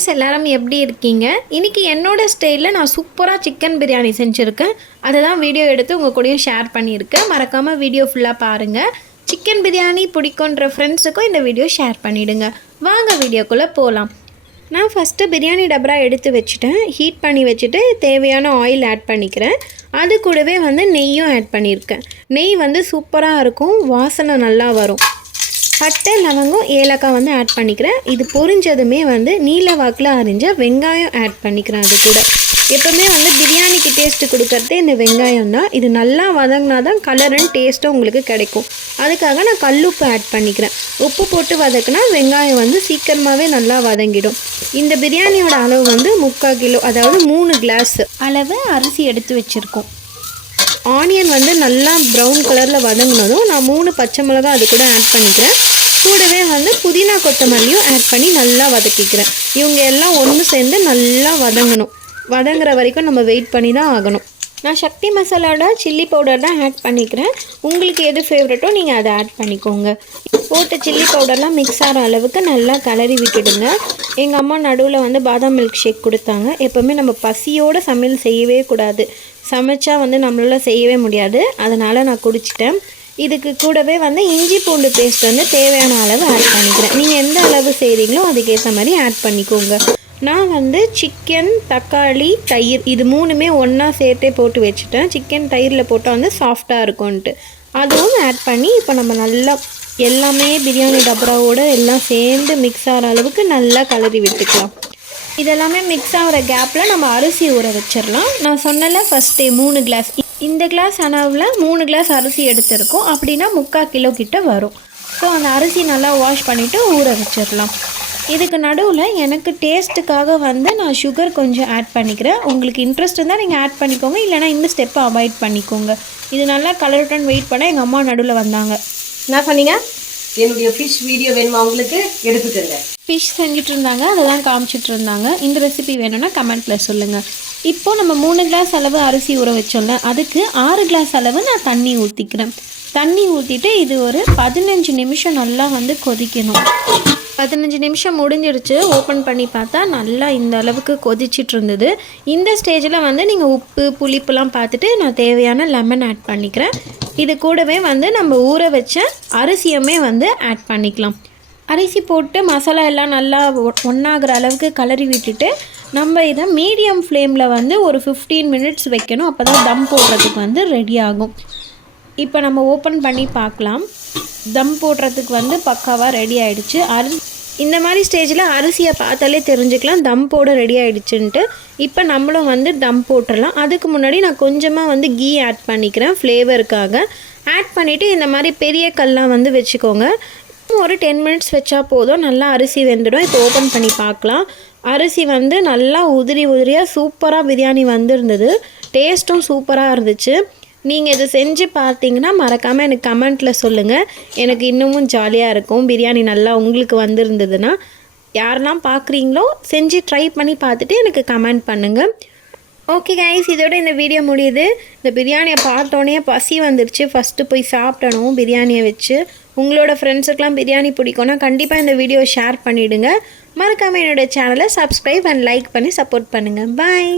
Guys, எல்லாரும் எப்படி இருக்கீங்க? இன்றைக்கி என்னோட ஸ்டைலில் நான் சூப்பராக சிக்கன் பிரியாணி செஞ்சுருக்கேன். அதை தான் வீடியோ எடுத்து உங்கள் கூடயும் ஷேர் பண்ணியிருக்கேன். மறக்காமல் வீடியோ ஃபுல்லாக பாருங்கள். சிக்கன் பிரியாணி பிடிக்குன்ற ஃப்ரெண்ட்ஸுக்கும் இந்த வீடியோ ஷேர் பண்ணிவிடுங்க. வாங்க வீடியோக்குள்ளே போகலாம். நான் ஃபஸ்ட்டு பிரியாணி டபரா எடுத்து வச்சுட்டேன். ஹீட் பண்ணி வச்சுட்டு தேவையான ஆயில் ஆட் பண்ணிக்கிறேன். அது கூடவே நெய்யும் ஆட் பண்ணியிருக்கேன். நெய் சூப்பராக இருக்கும், வாசனை நல்லா வரும். பட்டை, லவங்கம், ஏலக்காய் ஆட் பண்ணிக்கிறேன். இது பொரிஞ்சதுமே நீல வாக்கில் அரிஞ்ச வெங்காயம் ஆட் பண்ணிக்கிறேன். அது கூட எப்போவுமே பிரியாணிக்கு டேஸ்ட்டு கொடுக்கறதே இந்த வெங்காயம் தான். இது நல்லா வதங்கினா தான் கலர் அண்ட் டேஸ்ட்டும் உங்களுக்கு கிடைக்கும். அதுக்காக நான் கல்லுப்பு ஆட் பண்ணிக்கிறேன். உப்பு போட்டு வதக்குனா வெங்காயம் சீக்கிரமாகவே நல்லா வதங்கிடும். இந்த பிரியாணியோட அளவு 3/4 கிலோ, அதாவது 3 கிளாஸ் அளவு அரிசி எடுத்து வச்சுருக்கோம். ஆனியன் நல்லா ப்ரௌன் கலரில் வதங்கினதும் நான் 3 பச்சை மிளகாய் அது கூட ஆட் பண்ணிக்கிறேன். கூடவே புதினா கொத்தமல்லியும் ஆட் பண்ணி நல்லா வதக்கிக்கிறேன். இவங்க எல்லாம் ஒன்று சேர்ந்து நல்லா வதங்கணும். வதங்குற வரைக்கும் நம்ம வெயிட் பண்ணி தான் ஆகணும். நான் சக்தி மசாலாவோட சில்லி பவுடர் தான் ஆட் பண்ணிக்கிறேன். உங்களுக்கு எது ஃபேவரட்டோ நீங்கள் அதை ஆட் பண்ணிக்கோங்க. போட்டு சில்லி பவுடர்லாம் மிக்ஸ் ஆகிற அளவுக்கு நல்லா கிளறி விட்டுடுங்க. எங்கள் அம்மா நடுவில் பாதாம் மில்க் ஷேக் கொடுத்தாங்க. எப்போவுமே நம்ம பசியோடு சமையல் செய்யவே கூடாது. சமைச்சா நம்மளால் செய்யவே முடியாது. அதனால் நான் குடிச்சிட்டேன். இதுக்கு கூடவே இஞ்சி பூண்டு பேஸ்ட் தேவையான அளவு ஆட் பண்ணிக்கிறேன். நீங்கள் எந்த அளவு செய்கிறீங்களோ அதுக்கேற்ற மாதிரி ஆட் பண்ணிக்கோங்க. நான் சிக்கன், தக்காளி, தயிர் இது 3மே ஒன்றா சேர்த்தே போட்டு வச்சுட்டேன். சிக்கன் தயிரில் போட்டால் சாஃப்டாக இருக்கும்ன்ட்டு அதுவும் ஆட் பண்ணி இப்போ நம்ம நல்லா எல்லாமே பிரியாணி டபராவோடு எல்லாம் சேர்ந்து மிக்ஸ் ஆகிற அளவுக்கு நல்லா கலரி விட்டுக்கலாம். இதெல்லாமே மிக்ஸ் ஆகிற கேப்பில் நம்ம அரிசி ஊற வச்சிடலாம். நான் சொன்னல ஃபஸ்ட்டே 3 கிளாஸ், இந்த கிளாஸ் அளவில் 3 கிளாஸ் அரிசி எடுத்திருக்கோம். அப்படின்னா 3/4 கிலோ கிட்ட வரும். ஸோ அந்த அரிசி நல்லா வாஷ் பண்ணிவிட்டு ஊற வச்சிடலாம். இதுக்கு நடுவில் எனக்கு டேஸ்ட்டுக்காக நான் சுகர் கொஞ்சம் ஆட் பண்ணிக்கிறேன். உங்களுக்கு இன்ட்ரெஸ்ட் இருந்தால் நீங்கள் ஆட் பண்ணிக்கோங்க, இல்லைனா இந்த ஸ்டெப்பை அவாய்ட் பண்ணிக்கோங்க. இது நல்லா கலர்டன் வெயிட் பண்ண எங்கள் அம்மா நடுவில் வந்தாங்க. என்ன பண்ணீங்க? என்னுடைய ஃபிஷ் வீடியோ வேணுமா உங்களுக்கு? எடுத்துக்கங்க. ஃபிஷ் செஞ்சுட்டு இருந்தாங்க, அதெல்லாம் காமிச்சிட்டு இருந்தாங்க. இந்த ரெசிபி வேணும்னா கமெண்ட்டில் சொல்லுங்கள். இப்போது நம்ம 3 கிளாஸ் அளவு அரிசி ஊற வச்சோம்ல, அதுக்கு 6 கிளாஸ் அளவு நான் தண்ணி ஊற்றிக்கிறேன். தண்ணி ஊற்றிட்டு இது ஒரு 15 நிமிஷம் நல்லா கொதிக்கணும். 15 நிமிஷம் முடிஞ்சிடுச்சு. ஓப்பன் பண்ணி பார்த்தா நல்லா இந்த அளவுக்கு கொதிச்சிட்டு இருந்தது. இந்த ஸ்டேஜில் நீங்கள் உப்பு புளிப்புலாம் பார்த்துட்டு நான் தேவையான லெமன் ஆட் பண்ணிக்கிறேன். இது கூடவே நம்ம ஊற வச்ச அரிசியுமே ஆட் பண்ணிக்கலாம். அரிசி போட்டு மசாலா எல்லாம் நல்லா ஒன்றாகிற அளவுக்கு கலரி விட்டுட்டு நம்ம இதை மீடியம் ஃப்ளேமில் ஒரு 15 மினிட்ஸ் வைக்கணும். அப்போ தான் தம் போடுறதுக்கு ரெடி ஆகும். இப்போ நம்ம ஓப்பன் பண்ணி பார்க்கலாம். தம் போடுறதுக்கு பக்காவாக ரெடி ஆகிடுச்சு. இந்த மாதிரி ஸ்டேஜில் அரிசியை பார்த்தாலே தெரிஞ்சுக்கலாம் தம் போட ரெடி ஆகிடுச்சுன்ட்டு. இப்போ நம்மளும் தம் போட்டுடலாம். அதுக்கு முன்னாடி நான் கொஞ்சமாக கீ ஆட் பண்ணிக்கிறேன் ஃப்ளேவருக்காக. ஆட் பண்ணிவிட்டு இந்த மாதிரி பெரிய கல்லாம் வச்சுக்கோங்க. ஒரு 10 மினிட்ஸ் வச்சா போதும், நல்லா அரிசி வெந்துடும். இப்போ ஓப்பன் பண்ணி பார்க்கலாம். அரிசி நல்லா உதிரி உதிரியாக சூப்பராக பிரியாணி வந்திருந்தது. டேஸ்ட்டும் சூப்பராக இருந்துச்சு. நீங்கள் இதை செஞ்சு பார்த்தீங்கன்னா மறக்காமல் எனக்கு கமெண்ட்டில் சொல்லுங்கள். எனக்கு இன்னமும் ஜாலியாக இருக்கும். பிரியாணி நல்லா உங்களுக்கு வந்திருந்ததுன்னா யாரெல்லாம் பார்க்குறீங்களோ செஞ்சு ட்ரை பண்ணி பார்த்துட்டு எனக்கு கமெண்ட் பண்ணுங்கள். ஓகே கைஸ், இதோட இந்த வீடியோ முடியுது. இந்த பிரியாணியை பார்த்தோன்னே பசி வந்துருச்சு. ஃபஸ்ட்டு போய் சாப்பிடணும் பிரியாணியை வச்சு. உங்களோட ஃப்ரெண்ட்ஸுக்கெலாம் பிரியாணி பிடிக்கும்னா கண்டிப்பாக இந்த வீடியோ ஷேர் பண்ணிவிடுங்க. மறக்காமல் என்னோடய சேனலை சப்ஸ்கிரைப் அண்ட் லைக் பண்ணி சப்போர்ட் பண்ணுங்கள். பாய்.